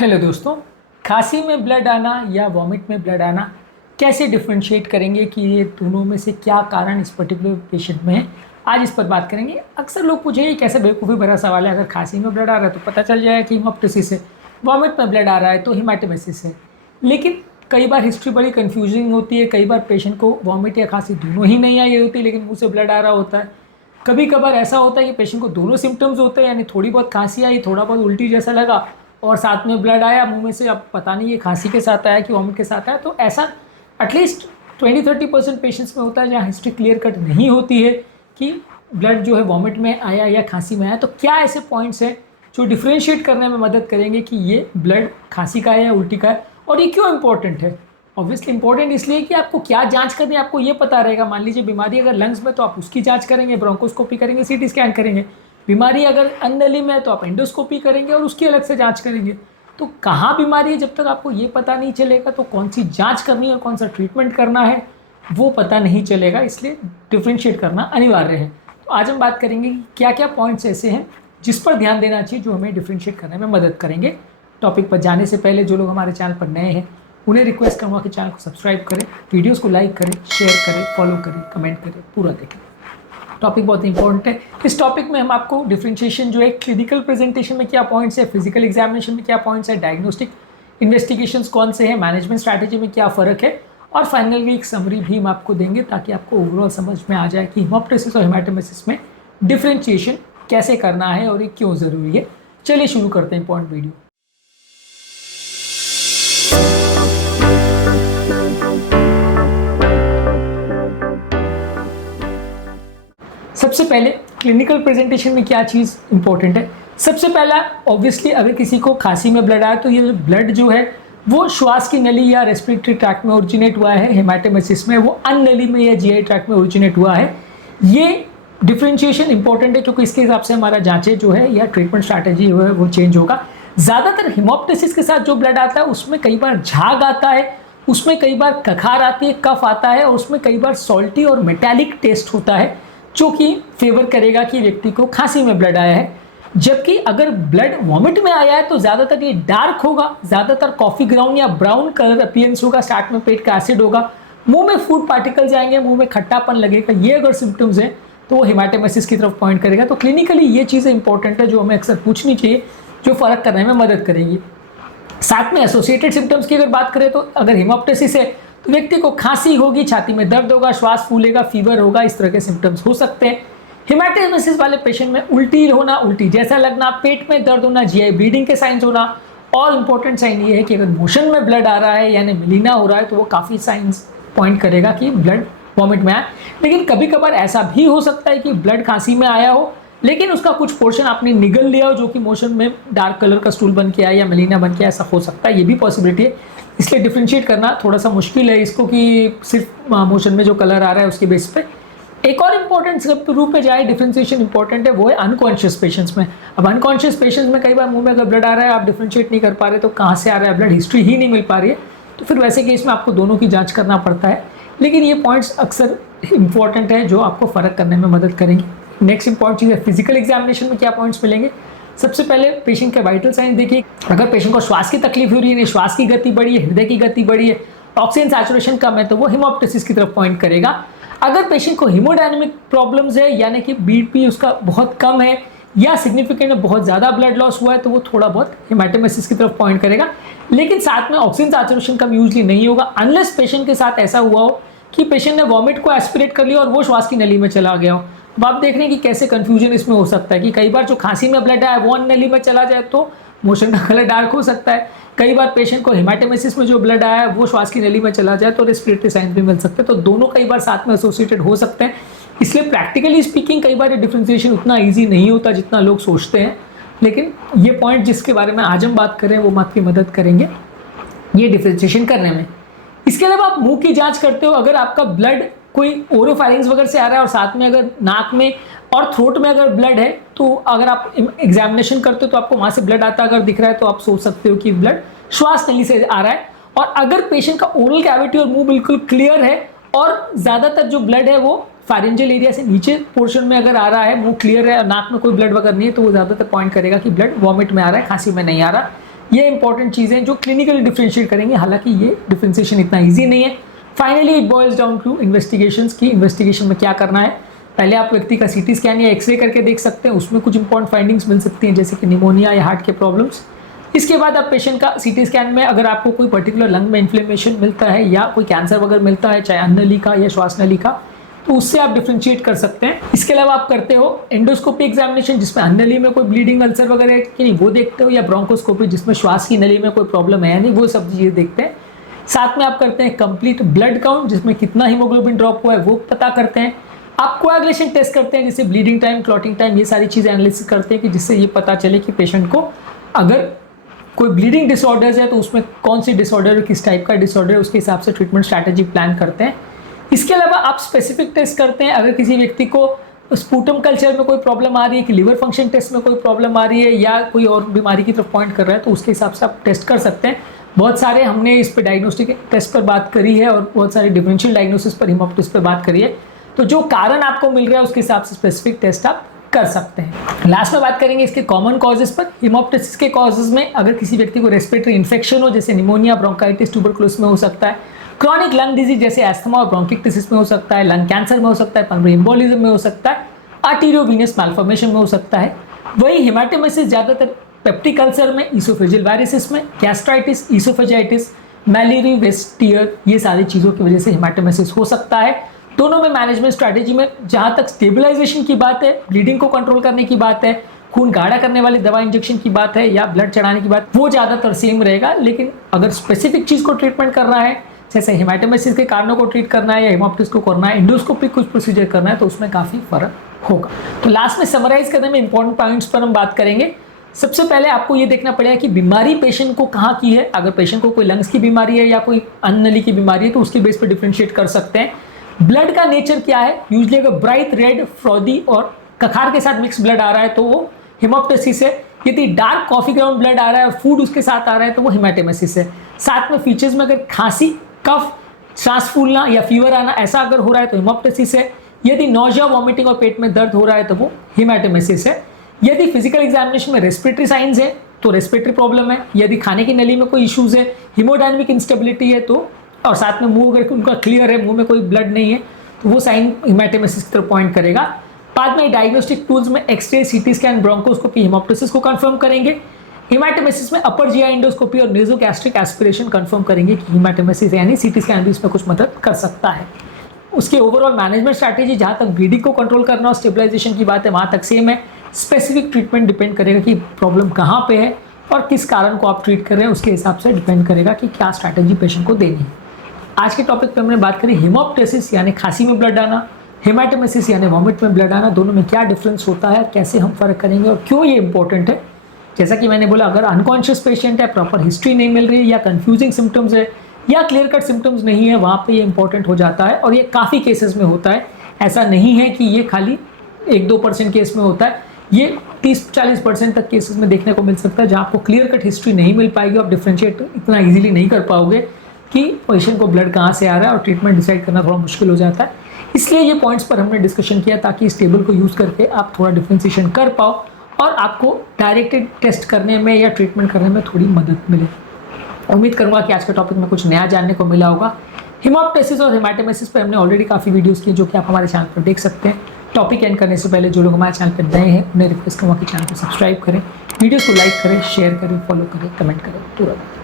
Hello दोस्तों, खांसी में ब्लड आना या वॉमिट में ब्लड आना कैसे डिफरेंशिएट करेंगे कि ये दोनों में से क्या कारण इस पर्टिकुलर पेशेंट में है। आज इस पर बात करेंगे। अक्सर लोग पूछे ये कैसे बेवकूफ़ी भरा सवाल है, अगर खांसी में ब्लड आ रहा है तो पता चल जाएगा कि हिमोप्टिसिस है, वॉमिट में ब्लड आ रहा है तो हिमाटेमेसिस है। लेकिन कई बार हिस्ट्री बड़ी कन्फ्यूजिंग होती है। कई बार पेशेंट को वॉमिट या खांसी दोनों ही नहीं आई होती लेकिन मुँह से ब्लड आ रहा होता है। कभी कभार ऐसा होता है कि पेशेंट को दोनों सिम्टम्स होते हैं, यानी थोड़ी बहुत खांसी आई, थोड़ा बहुत उल्टी जैसा लगा और साथ में ब्लड आया मुंह में से। अब पता नहीं ये खांसी के साथ आया कि वॉमिट के साथ आया। तो ऐसा एटलीस्ट 20-30% पेशेंट्स में होता है जहाँ हिस्ट्री क्लियर कट नहीं होती है कि ब्लड जो है वॉमिट में आया या खांसी में आया। तो क्या ऐसे पॉइंट्स हैं जो डिफ्रेंशिएट करने में मदद करेंगे कि ये ब्लड खांसी का है या उल्टी का है, और ये क्यों इंपॉर्टेंट है। ऑब्वियसली इंपॉर्टेंट इसलिए कि आपको क्या जांच करनी है आपको ये पता रहेगा। मान लीजिए बीमारी अगर लंग्स में तो आप उसकी जांच करेंगे, ब्रोंकोस्कोपी करेंगे, सीटी स्कैन करेंगे। बीमारी अगर अन्ननली में है तो आप एंडोस्कोपी करेंगे और उसकी अलग से जांच करेंगे। तो कहाँ बीमारी है जब तक आपको ये पता नहीं चलेगा तो कौन सी जांच करनी है और कौन सा ट्रीटमेंट करना है वो पता नहीं चलेगा। इसलिए डिफ्रेंशिएट करना अनिवार्य है। तो आज हम बात करेंगे कि क्या क्या पॉइंट्स ऐसे हैं जिस पर ध्यान देना चाहिए जो हमें डिफ्रेंशिएट करने में मदद करेंगे। टॉपिक पर जाने से पहले जो लोग हमारे चैनल पर नए हैं उन्हें रिक्वेस्ट करूँगा कि चैनल को सब्सक्राइब करें, वीडियोस को लाइक करें, शेयर करें, फॉलो करें, कमेंट करें, पूरा देखें। टॉपिक बहुत इंपॉर्टेंट है। इस टॉपिक में हम आपको डिफरेंशिएशन जो है क्लिनिकल प्रेजेंटेशन में क्या पॉइंट्स है, फिजिकल एग्जामिनेशन में क्या पॉइंट्स है, डायग्नोस्टिक इन्वेस्टिगेशंस कौन से हैं, मैनेजमेंट स्ट्रैटेजी में क्या फ़र्क है, और फाइनली एक समरी भी हम आपको देंगे ताकि आपको ओवरऑल समझ में आ जाए कि हिमोप्टिसिस और हिमाटेमेसिस में डिफरेंशिएशन कैसे करना है और ये क्यों ज़रूरी है। चलिए शुरू करते हैं इंपॉर्टेंट वीडियो। सबसे पहले क्लिनिकल प्रेजेंटेशन में क्या चीज़ इंपॉर्टेंट है। सबसे पहला ऑब्वियसली अगर किसी को खांसी में ब्लड आया तो ये ब्लड जो है वो श्वास की नली या रेस्पिरेटरी ट्रैक्ट में ओरिजिनेट हुआ है। हेमाटेमेसिस में वो अननली में या जीआई ट्रैक्ट में ओरिजिनेट हुआ है। ये डिफरेंशिएशन इंपॉर्टेंट है क्योंकि इसके हिसाब से हमारा जांचें जो है या ट्रीटमेंट स्ट्रैटेजी जो है वो चेंज होगा। ज़्यादातर हिमोप्टिसिस के साथ जो ब्लड आता है उसमें कई बार झाग आता है, उसमें कई बार कखार आती है, कफ आता है, और उसमें कई बार सॉल्टी और मेटालिक टेस्ट होता है जो कि फेवर करेगा कि व्यक्ति को खांसी में ब्लड आया है। जबकि अगर ब्लड वॉमिट में आया है तो ज़्यादातर ये डार्क होगा, ज़्यादातर कॉफ़ी ग्राउंड या ब्राउन कलर अपीयरेंस होगा, स्टार्ट में पेट का एसिड होगा, मुंह में फूड पार्टिकल्स आएंगे, मुंह में खट्टापन लगेगा। ये अगर सिम्टम्स हैं तो वो हिमाटेमेसिस की तरफ पॉइंट करेगा। तो क्लिनिकली ये चीज़ें इंपॉर्टेंट है जो हमें अक्सर पूछनी चाहिए, जो फ़र्क करने में मदद करेंगी। साथ में एसोसिएटेड सिम्टम्स की अगर बात करें तो अगर हिमोप्टिसिस है तो व्यक्ति को खांसी होगी, छाती में दर्द होगा, श्वास फूलेगा, फीवर होगा, इस तरह के सिम्टम्स हो सकते हैं। हिमाटेमेसिस वाले पेशेंट में उल्टी होना, उल्टी जैसा लगना, पेट में दर्द होना, जीआई ब्लीडिंग के साइंस होना, और इम्पोर्टेंट साइन ये है कि अगर मोशन में ब्लड आ रहा है यानी मिलीना हो रहा है तो वो काफ़ी साइंस पॉइंट करेगा कि ब्लड वॉमिट में आया। लेकिन कभी कभार ऐसा भी हो सकता है कि ब्लड खांसी में आया हो लेकिन उसका कुछ पोर्शन आपने निगल लिया हो जो कि मोशन में डार्क कलर का स्टूल बन के आया या मलीना बन के, ऐसा हो सकता है, ये भी पॉसिबिलिटी है। इसलिए डिफ्रेंशिएट करना थोड़ा सा मुश्किल है इसको कि सिर्फ मोशन में जो कलर आ रहा है उसके बेस पे। एक और इम्पॉर्टेंट रूप में जाए डिफ्रेंशिएशन इंपॉर्टेंट है वो है अनकॉन्शियस पेशेंट्स में। अब अनकॉन्शियस पेशेंट्स में कई बार मुंह में अगर ब्लड आ रहा है आप डिफ्रेंशिएट नहीं कर पा रहे तो कहाँ से आ रहा है ब्लड, हिस्ट्री ही नहीं मिल पा रही है, तो फिर वैसे केस में आपको दोनों की जाँच करना पड़ता है। लेकिन ये पॉइंट्स अक्सर इंपॉर्टेंट है जो आपको फ़र्क करने में मदद करेंगे। नेक्स्ट इंपॉर्टेंट चीज़ है फिजिकल एग्जामिनेशन में क्या पॉइंट्स मिलेंगे। सबसे पहले पेशेंट के वाइटल साइन देखिए। अगर पेशेंट को श्वास की तकलीफ हो रही है, श्वास की गति बढ़ी है, हृदय की गति बढ़ी है, ऑक्सीजन सैचुरेशन कम है तो वो हिमोप्टिसिस की तरफ पॉइंट करेगा। अगर पेशेंट को हीमोडायनेमिक प्रॉब्लम्स है यानी कि बीपी उसका बहुत कम है या सिग्निफिकेंट बहुत ज़्यादा ब्लड लॉस हुआ है तो वो थोड़ा बहुत हिमाटेमेसिस की तरफ पॉइंट करेगा। लेकिन साथ में ऑक्सीजन सैचुरेशन कम यूजली नहीं होगा अनलेस पेशेंट के साथ ऐसा हुआ हो कि पेशेंट ने वॉमिट को एस्पिरेट कर लिया और वो श्वास की नली में चला गया हो। अब आप देख रहे हैं कि कैसे कंफ्यूजन इसमें हो सकता है कि कई बार जो खांसी में ब्लड आया वो नली में चला जाए तो मोशन का कलर डार्क हो सकता है। कई बार पेशेंट को हिमाटेमेसिस में जो ब्लड आया है वो श्वास की नली में चला जाए तो रेस्पिरेटरी साइंस भी मिल सकते हैं। तो दोनों कई बार साथ में एसोसिएटेड हो सकते हैं। इसलिए प्रैक्टिकली स्पीकिंग कई बार ये डिफ्रेंशिएशन उतना ईजी नहीं होता जितना लोग सोचते हैं। लेकिन ये पॉइंट जिसके बारे में आज हम बात करें वो आपकी मदद करेंगे ये डिफ्रेंशिएशन करने में। इसके अलावा आप मुंह की जांच करते हो, अगर आपका ब्लड कोई ओरोफारिंग्स वगैरह से आ रहा है और साथ में अगर नाक में और थ्रोट में अगर ब्लड है तो अगर आप एग्जामिनेशन करते हो तो आपको वहाँ से ब्लड आता अगर दिख रहा है तो आप सोच सकते हो कि ब्लड श्वास नली से आ रहा है। और अगर पेशेंट का ओरल कैविटी और मुंह बिल्कुल क्लियर है और ज़्यादातर जो ब्लड है वो फारेंजियल एरिया से नीचे पोर्शन में अगर आ रहा है, मुंह क्लियर है और नाक में कोई ब्लड वगैरह नहीं है तो वो ज़्यादातर पॉइंट करेगा कि ब्लड वॉमिट में आ रहा है, खांसी में नहीं आ रहा। ये इंपॉर्टेंट चीज़ें हैं जो क्लिनिकली डिफ्रेंशिएट करेंगे, हालांकि ये डिफ्रेंशिएशन इतना ईजी नहीं है। Finally it boils down to investigations की इन्वेस्टिगेशन में क्या करना है। पहले आप व्यक्ति का सीटी स्कैन या एक्सरे करके देख सकते हैं, उसमें कुछ इंपॉर्टेंट फाइंडिंग्स मिल सकती हैं जैसे कि निमोनिया या हार्ट के प्रॉब्लम्स। इसके बाद आप पेशेंट का सीटी स्कैन में अगर आपको कोई पर्टिकुलर लंग में इन्फ्लेमेशन मिलता है या कोई कैंसर वगैरह मिलता है, चाहे अन्न नली का या श्वास नली का, तो उससे आप डिफ्रेंशिएट कर सकते हैं। इसके अलावा आप करते हो एंडोस्कोपी एग्जामिनेशन जिसमें अन्न नली में कोई ब्लीडिंग अल्सर वगैरह है कि नहीं वो देखते हो, या ब्रोंकोस्कोपी जिसमें श्वास की नली में कोई प्रॉब्लम है या नहीं, वो सब चीज़ें देखते हैं। साथ में आप करते हैं कंप्लीट ब्लड काउंट जिसमें कितना हीमोग्लोबिन ड्रॉप हुआ है वो पता करते हैं। आप कोएगुलेशन टेस्ट करते हैं जैसे ब्लीडिंग टाइम, क्लॉटिंग टाइम, ये सारी चीज़ें एनालिसिस करते हैं कि जिससे ये पता चले कि पेशेंट को अगर कोई ब्लीडिंग डिसऑर्डर्स है तो उसमें कौन सी डिसऑर्डर है, किस टाइप का डिसऑर्डर है, उसके हिसाब से ट्रीटमेंट स्ट्रैटेजी प्लान करते हैं। इसके अलावा आप स्पेसिफिक टेस्ट करते हैं अगर किसी व्यक्ति को स्पूटम कल्चर में कोई प्रॉब्लम आ रही है कि लिवर फंक्शन टेस्ट में कोई प्रॉब्लम आ रही है या कोई और बीमारी की तरफ पॉइंट कर रहा है तो उसके हिसाब से आप टेस्ट कर सकते हैं। बहुत सारे हमने इस पर डायग्नोस्टिक टेस्ट पर बात करी है और बहुत सारे डिफरेंशियल डायग्नोसिस पर, हीमोप्टिस पर बात करी है, तो जो कारण आपको मिल रहा है उसके हिसाब से स्पेसिफिक टेस्ट आप कर सकते हैं। लास्ट में बात करेंगे इसके कॉमन कॉजेज पर। हीमोप्टिसिस के कॉजेज में अगर किसी व्यक्ति को रेस्पिरेटरी इन्फेक्शन हो जैसे निमोनिया, ब्रोंकाइटिस, ट्यूबरकुलोसिस में हो सकता है, क्रॉनिक लंग डिजीज जैसे एस्थमा और ब्रोंकिक्टिसिस में हो सकता है, लंग कैंसर में हो सकता है, पल्मोनरी एम्बोलिज्म में हो सकता है, आर्टेरियोवेनस मालफॉर्मेशन में हो सकता है। वही हेमाटोमेसिस ज़्यादातर पेप्टिक अल्सर में, इसोफेजियल वायरसिस में, गैस्ट्राइटिस, इसोफेजाइटिस, मैलेरी वेस्टियर, ये सारी चीज़ों की वजह से हेमाटोमेसिस हो सकता है। दोनों में मैनेजमेंट स्ट्रैटेजी में जहाँ तक स्टेबलाइजेशन की बात है, ब्लीडिंग को कंट्रोल करने की बात है, खून गाढ़ा करने वाली दवा इंजेक्शन की बात है या ब्लड चढ़ाने की बात, वो ज़्यादातर सेम रहेगा। लेकिन अगर स्पेसिफिक चीज़ को ट्रीटमेंट करना है जैसे हेमाटोमेसिस के कारणों को ट्रीट करना है या हेमोप्टिस को करना है, एंडोस्कोपिक कुछ प्रोसीजर करना है, तो उसमें काफ़ी फर्क होगा। तो लास्ट में समराइज करने में इंपॉर्टेंट पॉइंट्स पर हम बात करेंगे। सबसे पहले आपको ये देखना पड़ेगा कि बीमारी पेशेंट को कहाँ की है। अगर पेशेंट को कोई लंग्स की बीमारी है या कोई अन्न नली की बीमारी है तो उसके बेस पर डिफ्रेंशिएट कर सकते हैं। ब्लड का नेचर क्या है, यूजली अगर ब्राइट रेड, फ्रॉदी और कखार के साथ मिक्स ब्लड आ रहा है तो वो हेमोप्टिसिस है। यदि डार्क कॉफी ग्राउंड ब्लड आ रहा है और फूड उसके साथ आ रहा है तो वो हेमाटोमेसिस है। साथ में फीचर्स में अगर खांसी, कफ, सांस फूलना या फीवर आना ऐसा अगर हो रहा है तो हेमोप्टिसिस है। यदि नौजिया, वॉमिटिंग और पेट में दर्द हो रहा है तो वो हेमाटोमेसिस है। यदि फिजिकल एग्जामिनेशन में रेस्पिरेटरी साइंस है तो रेस्पिरेटरी प्रॉब्लम है। यदि खाने की नली में कोई इश्यूज है, हीमोडायनेमिक इंस्टेबिलिटी है तो, और साथ में मुंह अगर उनका क्लियर है, मुंह में कोई ब्लड नहीं है तो वो साइन हेमाटोमेसिस की तरफ पॉइंट करेगा। बाद में डायग्नोस्टिक टूल्स में एक्सरे, सीटी स्कैन, ब्रोंकोस्कोपी हेमोप्टिसिस को कंफर्म करेंगे। हेमाटोमेसिस में अपर जीआई एंडोस्कोपी और नेसोगैस्ट्रिक एस्पिरेशन कंफर्म करेंगे कि हेमाटोमेसिस यानी सीटी स्कैन भी इसमें कुछ मदद कर सकता है। उसके ओवरऑल मैनेजमेंट स्ट्रैटेजी जहाँ तक ब्लीडिंग को कंट्रोल करना और स्टेबलाइजेशन की बात है वहाँ तक सेम है। स्पेसिफिक ट्रीटमेंट डिपेंड करेगा कि प्रॉब्लम कहाँ पे है और किस कारण को आप ट्रीट कर रहे हैं, उसके हिसाब से डिपेंड करेगा कि क्या स्ट्रैटेजी पेशेंट को देनी है। आज के टॉपिक पे हमने बात करी हेमोप्टिसिस यानी खांसी में ब्लड आना, हेमाटोमेसिस यानी वॉमिट में ब्लड आना, दोनों में क्या डिफरेंस होता है, कैसे हम फर्क करेंगे और क्यों ये इंपॉर्टेंट है। जैसा कि मैंने बोला, अगर अनकॉन्शियस पेशेंट है, प्रॉपर हिस्ट्री नहीं मिल रही है या कंफ्यूजिंग सिम्टम्स है या क्लियर कट सिम्टम्स नहीं है, वहाँ पे ये इंपॉर्टेंट हो जाता है और ये काफ़ी केसेस में होता है। ऐसा नहीं है कि ये खाली 1-2% केस में होता है, ये 30-40% तक केसेस में देखने को मिल सकता है जहाँ आपको क्लियर कट हिस्ट्री नहीं मिल पाएगी, आप डिफ्रेंशिएट इतना ईजिली नहीं कर पाओगे कि पेशेंट को ब्लड कहाँ से आ रहा है और ट्रीटमेंट डिसाइड करना थोड़ा मुश्किल हो जाता है। इसलिए ये पॉइंट्स पर हमने डिस्कशन किया ताकि इस टेबल को यूज़ करके आप थोड़ा डिफ्रेंशिएशन कर पाओ और आपको डायरेक्टेड टेस्ट करने में या ट्रीटमेंट करने में थोड़ी मदद मिले। उम्मीद करूँगा कि आज के टॉपिक में कुछ नया जानने को मिला होगा। हेमोप्टिसिस और हेमाटोमेसिस पर हमने ऑलरेडी काफ़ी वीडियोस किए जो कि आप हमारे चैनल पर देख सकते हैं। टॉपिक एंड करने से पहले जो लोग हमारे चैनल पर नए हैं उन्हें रिक्वेस्ट करूँगा कि चैनल को सब्सक्राइब करें, वीडियोस को लाइक करें, शेयर करें, फॉलो करें, कमेंट करें तुरंत।